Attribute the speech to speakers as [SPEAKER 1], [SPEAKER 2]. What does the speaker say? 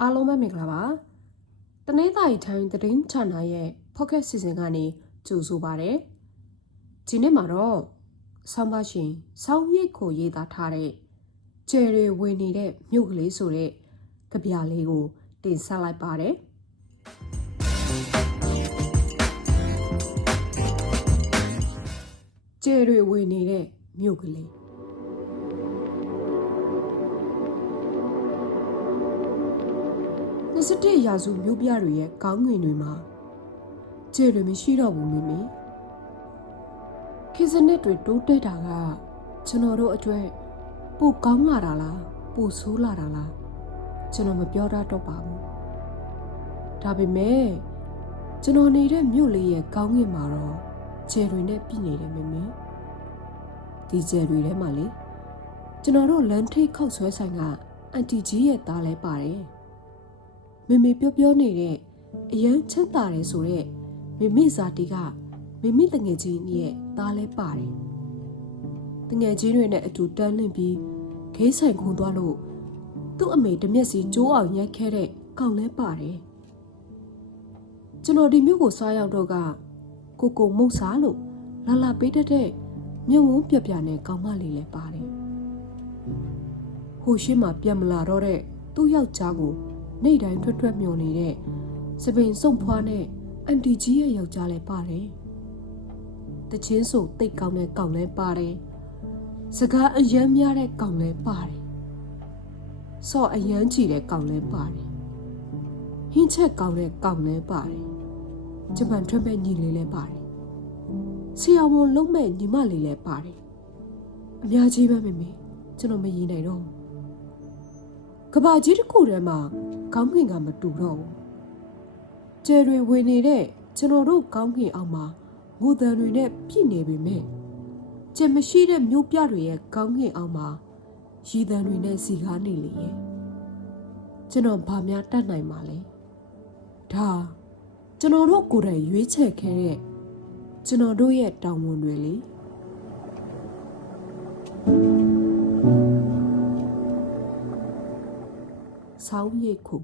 [SPEAKER 1] အားလုံးပဲမင်္ဂလာပါတနင်္သာရီထိုင်းသတင်းဌာနရဲ့ pocket season ကနေကြိုဆိုပါရစေဒီနေ့မှာတော့ဆောင်းပါရှင်ဆောင်းရိတ်ကိုရေးသားထားတဲ့ကျယ်တွေဝင်နေတဲ့မြို့ကလေးဆိုတဲ့ကြပြလေးကို တင်ဆက်လိုက်ပါတယ်ကျယ်တွေဝင်နေတဲ့မြို့ကလေး 21ရာစုမြို့ပြတွေရဲ့ကောင်းငင်တွေမှာကျဲတွေမရှိတော့ဘူးမိမိခေတ်စနစ်တွေတိုးတက်တာကကျွန်တော်တို့အတွက်ပိုကောင်းလာတာလားပိုဆိုးလာတာလားကျွန်တော်မပြောတတ်တော့ပါဘူးဒါပေမဲ့ကျွန်တော်နေတဲ့မြို့လေးရဲ့ကောင်းငင်မှာတော့ကျဲတွေနဲ့ပြည့်နေတယ်မိမိဒီကျဲတွေထဲမှာလေကျွန်တော်တို့လမ်းထိတ်ခောက်ဆွဲဆိုင်ကအန်တီကြီးရဲ့သားလဲပါတယ် မေမေပြောပြောနေတဲ့အရန်ချမ်းသာတယ်ဆိုတော့မေမေဇာတီကမေမေတငယ်ချင်းရဲ့သားလဲပါတယ်တငယ်ချင်းတွေနဲ့အတူတန်းလင့်ပြီးခေးဆိုင်ခုံသွားလို့သူ့အမေတစ်မျက်စီကျိုးအောင်ရိုက်ခဲတဲ့ကောင်လဲပါတယ်ကျွန်တော်ဒီမြို့ကိုစားရောက်တော့ကကိုကိုမုတ်စားလို့လာလာပေးတတ်တဲ့မြုံဝန်းပြပြနဲ့ကောင်မလေးလဲပါတယ်ဟိုရှိမှပြန်မလာတော့တဲ့သူ့ယောက်ျားကို နေ့တိုင်းထွက်ထွက်မျောနေတဲ့စပင်စုံဖွားနဲ့အန်တီကြီးရဲ့ယောက်ျားလည်းပါတယ်။တချင်းဆိုတိတ်ကောင်းတဲ့ကောင်လည်းပါတယ်။စကားအယမ်းများတဲ့ကောင်လည်းပါတယ်။စော့အယမ်းကြည့်တဲ့ကောင်လည်းပါတယ်။ဟင်းချက်ကောင်းတဲ့ကောင်လည်းပါတယ်။ဂျပန်ထွက်မဲ့ညီလေးလည်းပါတယ်။ဆရာဝန်လုံးမဲ့ညီမလေးလည်းပါတယ်။အများကြီးပဲမေမေကျွန်တော်မရည်နိုင်တော့ဘူး။ ကဘာကြီးတစ်ခုထဲမှာကောင်းကင်ကမတူတော့ဘူးကျယ်တွေဝင်နေတဲ့ကျွန်တော်တို့ကောင်းကင်အောက်မှာငိုတန်တွေနဲ့ပြည့်နေပေမဲ့ကျယ်မရှိတဲ့မြို့ပြတွေရဲ့ကောင်းကင်အောက်မှာရည်တန်တွေနဲ့စီကားနေလေရဲ့ကျွန်တော်ဘာများတတ်နိုင်မှာလဲဒါကျွန်တော်တို့ကိုယ်တိုင်ရွေးချယ်ခဲ့တဲ့ကျွန်တော်တို့ရဲ့တောင်းဝန်တွေလေ ဆောင်းရိတ်ခု